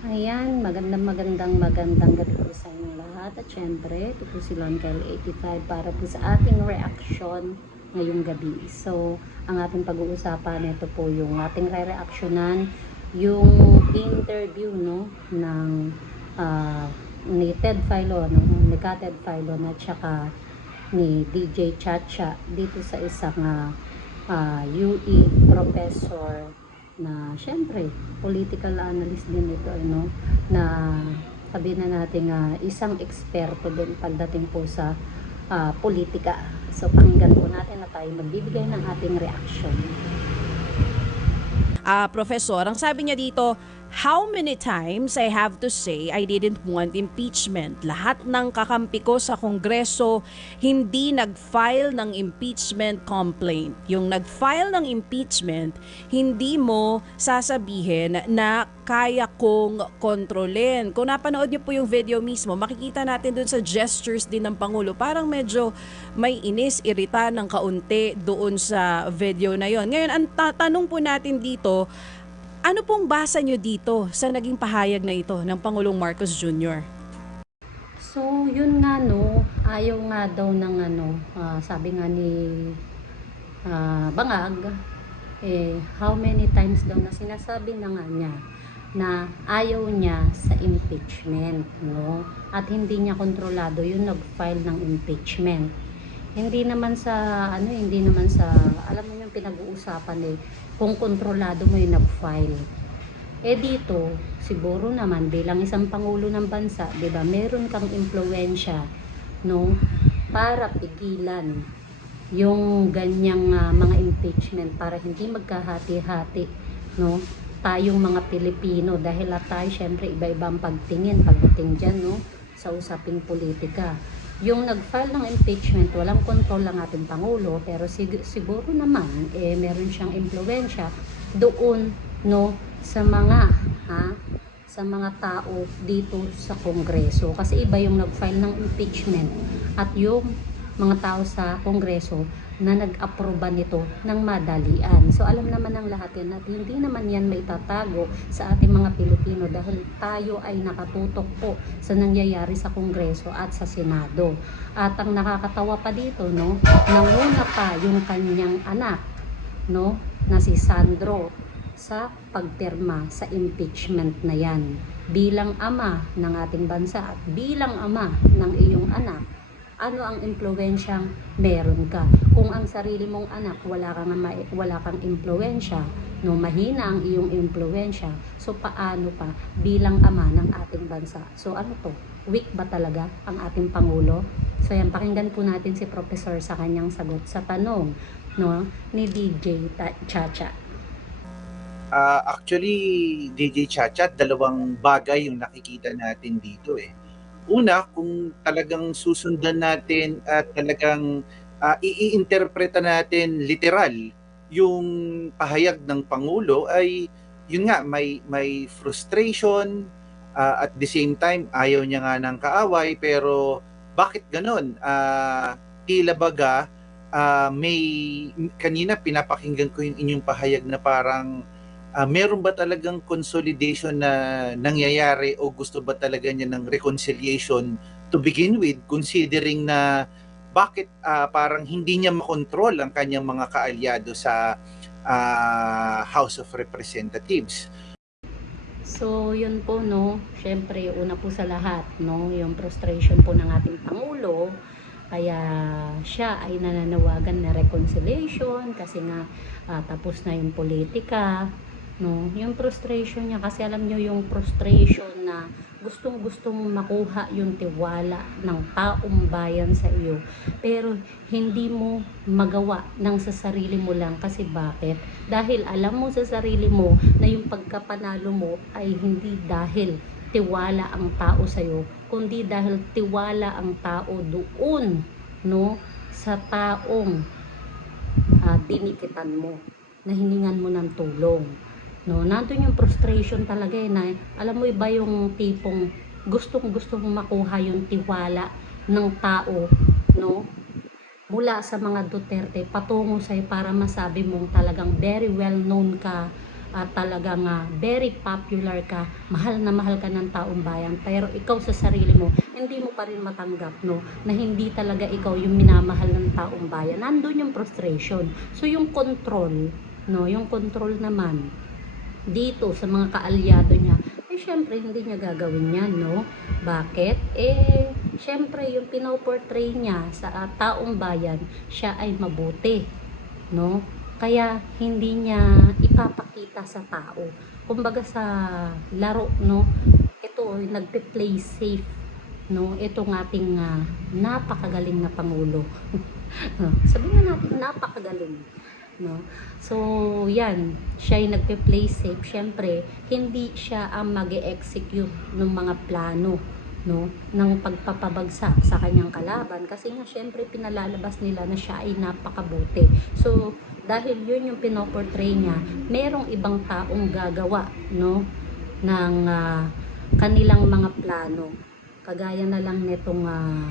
Ayan, magandang magandang magandang gabi po sa inyong lahat. At syempre, ito po si Lonkel 85 para po sa ating reaction ngayong gabi. So, ang ating pag-uusapan, ito po yung ating re-reactionan, yung interview no, ng ah, ni Ted Filon, no, ni Ted Filon at saka ni DJ Chacha dito sa isang ah, ah, UE professor na syempre political analyst din ito ano na sabi na natin ah, isang eksperto din pagdating po sa ah, politika. So pakinggan po natin na tayo magbibigay ng ating reaction. Ah, professor, ang sabi niya dito, how many times I have to say I didn't want impeachment? Lahat ng kakampi ko sa Kongreso hindi nag-file ng impeachment complaint. Yung nag-file ng impeachment, hindi mo sasabihin na kaya kong kontrolin. Kung napanood niyo po yung video mismo, makikita natin dun sa gestures din ng Pangulo. Parang medyo may inis, irita ng kaunti doon sa video na yon. Ngayon, ang ta- tanong po natin dito, ano pong basa nyo dito sa naging pahayag na ito ng Pangulong Marcos Jr.? So yun nga no, ayaw nga daw ng ano, ah, sabi nga ni ah, Bangag, eh, how many times daw na sinasabi na nga niya na ayaw niya sa impeachment, no? At hindi niya kontrolado yung nag-file ng impeachment. Hindi naman sa ano, hindi naman sa alam mo yung pinag-uusapan eh kung kontrolado mo yung nag-file. Eh dito, siguro naman bilang isang pangulo ng bansa, 'di ba? Meron kang impluwensya no para pigilan yung ganyang ah, mga impeachment para hindi magkahati-hati no tayong mga Pilipino dahil at tayo syempre iba-ibang pagtingin pagdating diyan no sa usaping politika yung nag-file ng impeachment walang kontrol ang ating pangulo pero sig- siguro naman eh meron siyang impluwensya doon no sa mga ha sa mga tao dito sa Kongreso. Kasi iba yung nag-file ng impeachment at yung mga tao sa Kongreso na nag-aproba nito ng madalian. So alam naman ng lahat yan at hindi naman yan may tatago sa ating mga Pilipino dahil tayo ay nakatutok po sa nangyayari sa Kongreso at sa Senado. At ang nakakatawa pa dito, no, nanguna pa yung kanyang anak, no, na si Sandro sa pagpirma sa impeachment na yan. Bilang ama ng ating bansa at bilang ama ng iyong anak, ano ang impluwensyang meron ka? Kung ang sarili mong anak wala kang wala kang impluwensya, no mahina ang iyong impluwensya, so paano pa bilang ama ng ating bansa? So ano to? Weak ba talaga ang ating pangulo? So yan pakinggan po natin si professor sa kanyang sagot sa tanong no ni DJ Chacha. Ah, actually, DJ Chachat, dalawang bagay yung nakikita natin dito eh. Una, kung talagang susundan natin at talagang ah, i-interpreta natin literal yung pahayag ng Pangulo ay yun nga, may, may frustration ah, at the same time ayaw niya nga ng kaaway pero bakit ganon? Ah, tila baga ah, may kanina pinapakinggan ko yung inyong pahayag na parang ah, meron ba talagang consolidation na nangyayari o gusto ba talaga niya ng reconciliation to begin with considering na bakit ah, parang hindi niya makontrol ang kanyang mga kaalyado sa ah, House of Representatives. So, yun po, no. Siyempre, una po sa lahat, no, yung frustration po ng ating Pangulo. Kaya siya ay nananawagan na reconciliation kasi nga ah, tapos na yung politika. No, yung frustration niya kasi alam niyo yung frustration na gustong gustong makuha yung tiwala ng taong bayan sa iyo pero hindi mo magawa ng sa sarili mo lang. Kasi bakit? Dahil alam mo sa sarili mo na yung pagkapanalo mo ay hindi dahil tiwala ang tao sa iyo kundi dahil tiwala ang tao doon no? Sa taong ah, dinikitan mo na hiningan mo ng tulong no? Nandun yung frustration talaga eh na alam mo iba yung tipong gustong gusto mong makuha yung tiwala ng tao no? Mula sa mga Duterte patungo sa'yo para masabi mong talagang very well known ka at talagang ah, very popular ka, mahal na mahal ka ng taong bayan, pero ikaw sa sarili mo, hindi mo pa rin matanggap, no, na hindi talaga ikaw yung minamahal ng taong bayan. Nandun yung frustration. So, yung control, no, yung control naman, dito sa mga kaalyado niya, eh, syempre, hindi niya gagawin yan, no? Bakit? Eh, syempre, yung pinoportray niya sa ah, taong bayan, siya ay mabuti, no? Kaya, hindi niya ipapakita sa tao. Kumbaga sa laro, no? Ito, nagpe-play safe, no? Itong ating ah, napakagaling na Pangulo. Sabihin na natin, napakagaling. No? So, yan. Siya yung nagpe-play safe. Siyempre, hindi siya ang mag execute ng mga plano no ng pagpapabagsak sa kanyang kalaban kasi nga syempre pinalalabas nila na siya ay napakabuti so dahil yun yung pinoportray niya merong ibang taong gagawa no ng ah, kanilang mga plano kagaya na lang nitong ah,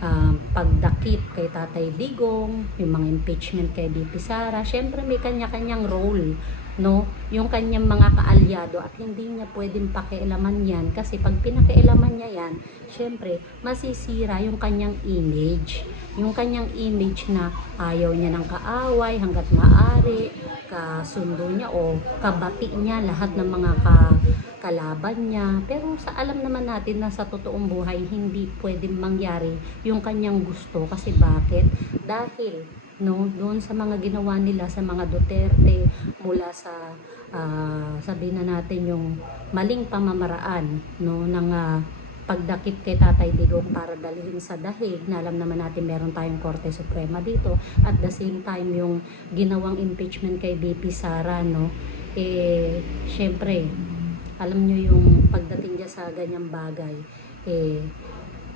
ah, pagdakip kay Tatay Digong, yung mga impeachment kay BP Sara, syempre may kanya-kanyang role, no? Yung kanyang mga kaalyado at hindi niya pwedeng pakialaman yan kasi pag pinakialaman niya yan, syempre masisira yung kanyang image. Yung kanyang image na ayaw niya ng kaaway hanggat maaari, kasundo niya o kabati niya lahat ng mga ka kalaban niya. Pero sa alam naman natin na sa totoong buhay, hindi pwedeng mangyari yung kanyang gusto. Kasi bakit? Dahil no doon sa mga ginawa nila sa mga Duterte mula sa ah, sabihin na natin yung maling pamamaraan no ng ah, pagdakip kay Tatay Digong para dalhin sa dahig na alam naman natin meron tayong Korte Suprema dito. At the same time yung ginawang impeachment kay BP Sara no eh syempre alam nyo yung pagdating niya sa ganyang bagay, eh,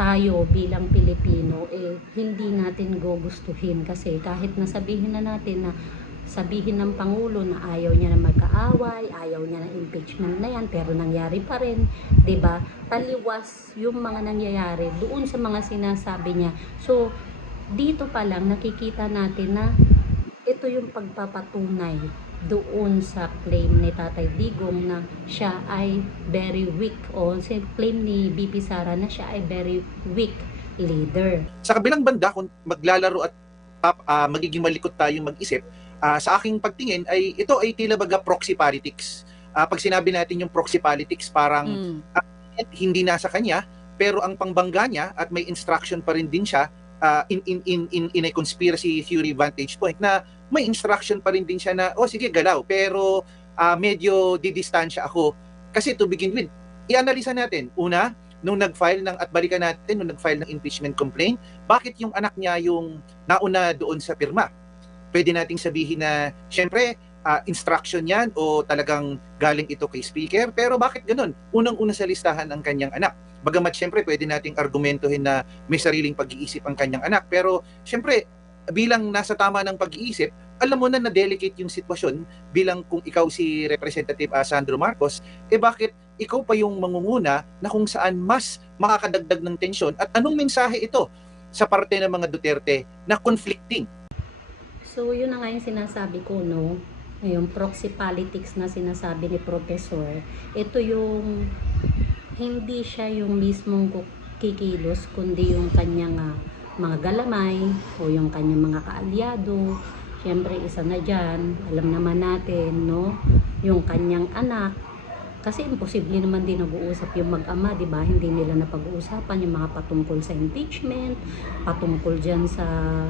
tayo bilang Pilipino, eh, hindi natin gugustuhin kasi kahit nasabihin na natin na sabihin ng Pangulo na ayaw niya na magkaaway, ayaw niya ng impeachment na yan, pero nangyari pa rin, ba? Taliwas yung mga nangyayari doon sa mga sinasabi niya. So, dito pa lang nakikita natin na ito yung pagpapatunay doon sa claim ni Tatay Digong na siya ay very weak o sa claim ni BP Sara na siya ay very weak leader. Sa kabilang banda, kung maglalaro at ah, magiging malikot tayong mag-isip, ah, sa aking pagtingin ay ito ay tila baga proxy politics. Ah, pag sinabi natin yung proxy politics, parang Mm. hindi nasa kanya, pero ang pangbangga niya at may instruction pa rin din siya ah, in, in, in, in, in a conspiracy theory vantage point na may instruction pa rin din siya na, oh sige, galaw, pero ah, medyo didistansya ako. Kasi to begin with, ianalisa natin. Una, nung nag-file ng, at balikan natin, nung nag-file ng impeachment complaint, bakit yung anak niya yung nauna doon sa pirma? Pwede nating sabihin na, syempre, ah, instruction yan o talagang galing ito kay speaker, pero bakit ganun? Unang-una sa listahan ang kanyang anak. Bagamat syempre pwede nating argumentohin na may sariling pag-iisip ang kanyang anak, pero syempre bilang nasa tama ng pag-iisip, alam mo na na delicate yung sitwasyon bilang kung ikaw si Representative ah, Sandro Marcos, eh bakit ikaw pa yung mangunguna na kung saan mas makakadagdag ng tensyon at anong mensahe ito sa parte ng mga Duterte na conflicting So, yun na nga yung sinasabi ko, no? Yung proxy politics na sinasabi ni Professor, ito yung hindi siya yung mismong kikilos, kundi yung kanyang ah, mga galamay o yung kanyang mga kaalyado. Siyempre, isa na dyan, alam naman natin, no? Yung kanyang anak, kasi imposible naman din nag-uusap yung mag-ama, di ba? Hindi nila napag-uusapan yung mga patungkol sa impeachment, patungkol dyan sa,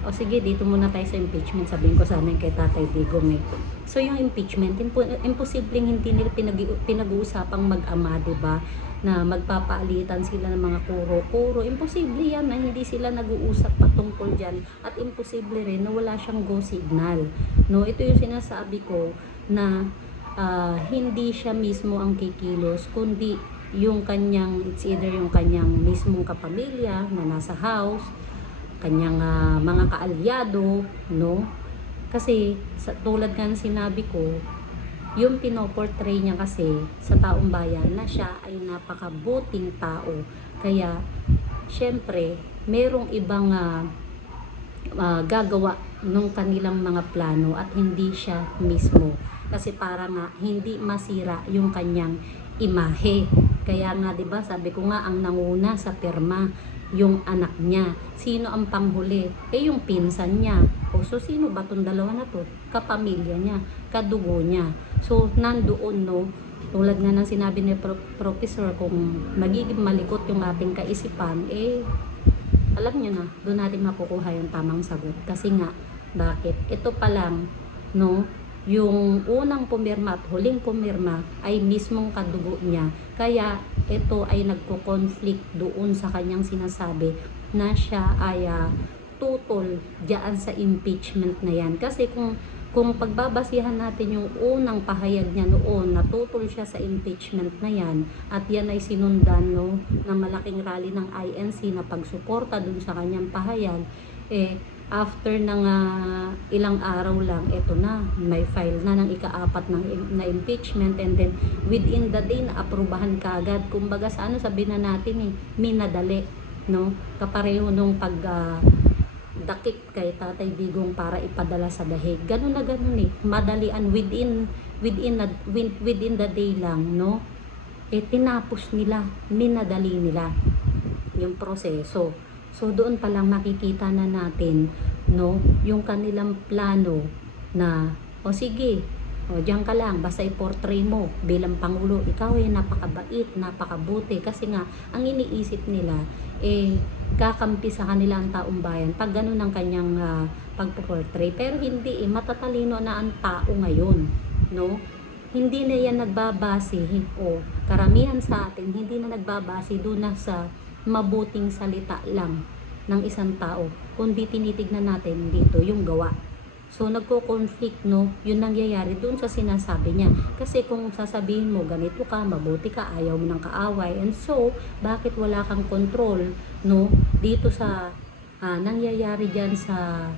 o sige, dito muna tayo sa impeachment, sabihin ko sana yung kay Tatay Digong eh. So yung impeachment, impo- imposibleng hindi nila pinag- pinag-uusapang mag-ama, di ba? Na magpapaalitan sila ng mga kuro-kuro. Imposible yan na hindi sila nag-uusap patungkol dyan. At imposible rin na wala siyang go signal. No, ito yung sinasabi ko na ah, hindi siya mismo ang kikilos, kundi yung kanyang, it's either yung kanyang mismong kapamilya na nasa house, kanyang ah, mga kaalyado, no? Kasi sa, tulad ng sinabi ko, yung pinoportray niya kasi sa taong bayan na siya ay napakabuting tao. Kaya, syempre, merong ibang ah, ah, gagawa ng kanilang mga plano at hindi siya mismo. Kasi para nga hindi masira yung kanyang imahe. Kaya nga 'di ba, sabi ko nga ang nanguna sa pirma yung anak niya. Sino ang panghuli? Eh yung pinsan niya. O so sino ba tong dalawa na to? Kapamilya niya, kadugo niya. So nandoon no, tulad nga ng sinabi ni Pro- Professor, kung magiging malikot yung ating kaisipan, eh alam nyo na, doon natin makukuha yung tamang sagot. Kasi nga, bakit? Ito pa lang, no, yung unang pumirma at huling pumirma ay mismong kadugo niya. Kaya ito ay nagko-conflict doon sa kanyang sinasabi na siya ay ah, tutol diyan sa impeachment na yan. Kasi kung kung pagbabasihan natin yung unang pahayag niya noon, natutol siya sa impeachment na yan at yan ay sinundan no, ng malaking rally ng INC na pagsuporta dun sa kanyang pahayag, eh, after ng ah, ilang araw lang, eto na, may file na ng ikaapat ng na impeachment and then within the day na aprubahan kaagad. Kumbaga sa ano sabihin na natin eh, minadali, no? Kapareho nung pag ah, dakip kay Tatay Digong para ipadala sa dahig. Ganun na ganun eh. Madalian within within a, within the day lang, no? Eh tinapos nila, minadali nila yung proseso. So doon pa lang makikita na natin no yung kanilang plano na o sige o diyan ka lang basta i-portray mo bilang pangulo. Ikaw ay napakabait napakabuti. Kasi nga ang iniisip nila eh kakampi sa kanila ang taong bayan pag ganun ang kanyang uh, pagpo-portray. Pero hindi eh matatalino na ang tao ngayon no? Hindi na yan nagbabase o karamihan sa atin hindi na nagbabase doon na sa mabuting salita lang ng isang tao kundi tinitignan natin dito yung gawa. So nagko-conflict no? Yun nangyayari doon sa sinasabi niya. Kasi kung sasabihin mo ganito ka mabuti ka ayaw mo ng kaaway and so bakit wala kang control no? Dito sa ah, nangyayari diyan sa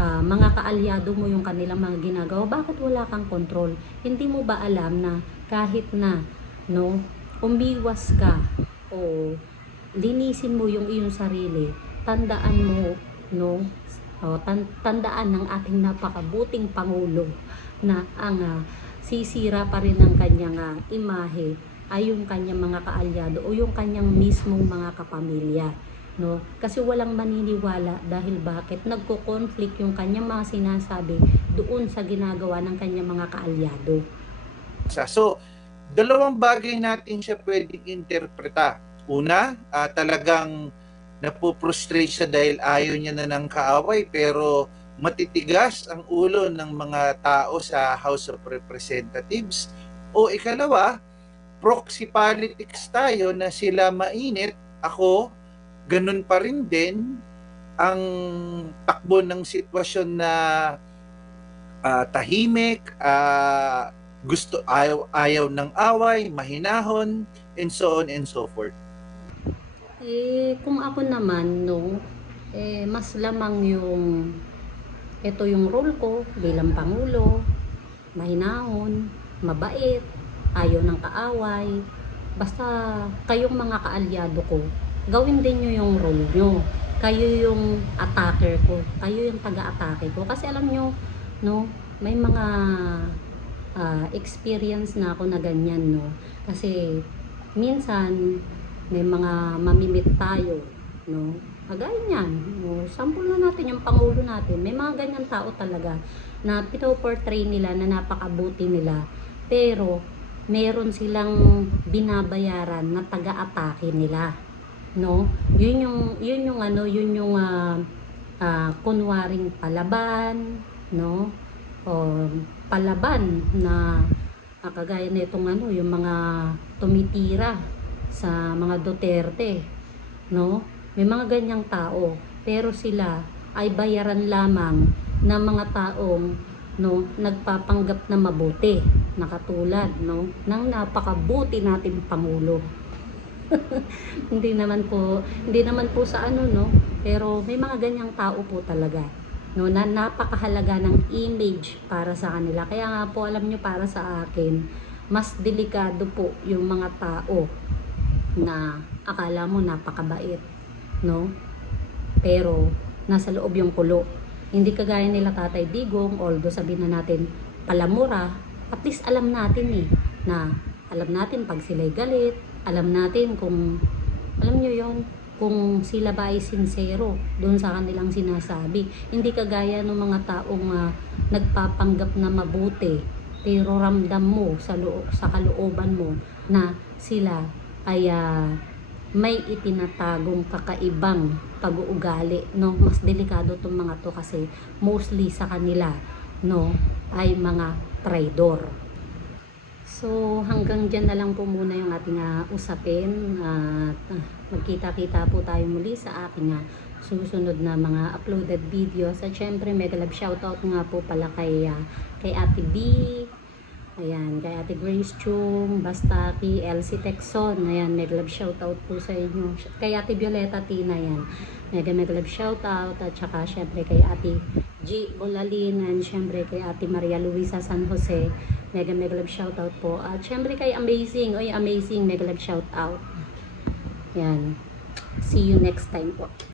ah, mga kaalyado mo yung kanilang mga ginagawa bakit wala kang control? Hindi mo ba alam na kahit na no umiwas ka o linisin mo yung iyong sarili tandaan mo no o, tan- tandaan ng ating napakabuting pangulo na ang ah, sisira pa rin ng kanyang ah, imahe ay yung kanyang mga kaalyado o yung kanyang mismong mga kapamilya no kasi walang maniniwala dahil bakit nagko-conflict yung kanyang mga sinasabi doon sa ginagawa ng kanyang mga kaalyado So, dalawang bagay natin siya pwedeng interpreta. Una, ah, talagang napuprostrate siya dahil ayaw niya na ng kaaway pero matitigas ang ulo ng mga tao sa House of Representatives. O ikalawa, proxy politics tayo na sila mainit, ako, ganun pa rin din ang takbo ng sitwasyon na ah, tahimik, ah, gusto ayaw ayaw ng away, mahinahon, and so on and so forth. Eh, kung ako naman, no, eh, mas lamang yung, ito yung role ko bilang Pangulo, mahinahon, mabait, ayaw ng kaaway, basta kayong mga kaalyado ko, gawin din nyo yung role nyo. Kayo yung attacker ko, kayo yung taga-atake ko. Kasi alam nyo, no, may mga ah, experience na ako na ganyan, no. Kasi minsan, may mga mamimit tayo, no? Kagaya niyan, no? sample na natin yung pangulo natin. May mga ganyan tao talaga na pinoportray nila na napakabuti nila. Pero, meron silang binabayaran na taga-atake nila. No? Yun yung, yun yung ano, yun yung ah, ah, kunwaring palaban, no? O palaban na ah, kagaya na itong ano, yung mga tumitira sa mga Duterte, no? May mga ganyang tao, pero sila ay bayaran lamang ng mga taong no, nagpapanggap na mabuti, na katulad no, ng napakabuti nating pangulo. hindi naman po, hindi naman po sa ano no, pero may mga ganyang tao po talaga no na napakahalaga ng image para sa kanila. Kaya nga po alam nyo para sa akin, mas delikado po yung mga tao na akala mo napakabait, no? Pero nasa loob yung kulo. Hindi kagaya nila Tatay Digong, although sabihin na natin palamura, at least alam natin eh, na alam natin pag sila'y galit, alam natin kung, alam nyo yon kung sila ba ay sincero doon sa kanilang sinasabi. Hindi kagaya ng mga taong ah, nagpapanggap na mabuti, pero ramdam mo sa, loo- sa kalooban mo na sila ay ah, may itinatagong kakaibang pag-uugali no? Mas delikado tong mga to kasi mostly sa kanila no ay mga traidor. So hanggang dyan na lang po muna yung ating ah, usapin at ah, magkita-kita po tayo muli sa ating ah, susunod na mga uploaded videos. At syempre mega love shoutout nga po pala kay, ah, kay Ate B Ayan, kay Ate Grace Chung, Bastaki, Elsie Texon. Ayan, mega love shoutout po sa inyo. Kay Ate Violeta Tina, yan. Mega mega love shoutout. At saka, syempre, kay Ate G. Bulalin. And syempre, kay Ate Maria Luisa San Jose. Mega mega love shoutout po. At syempre, kay Amazing. Oy, Amazing, mega love shoutout. Yan. See you next time po.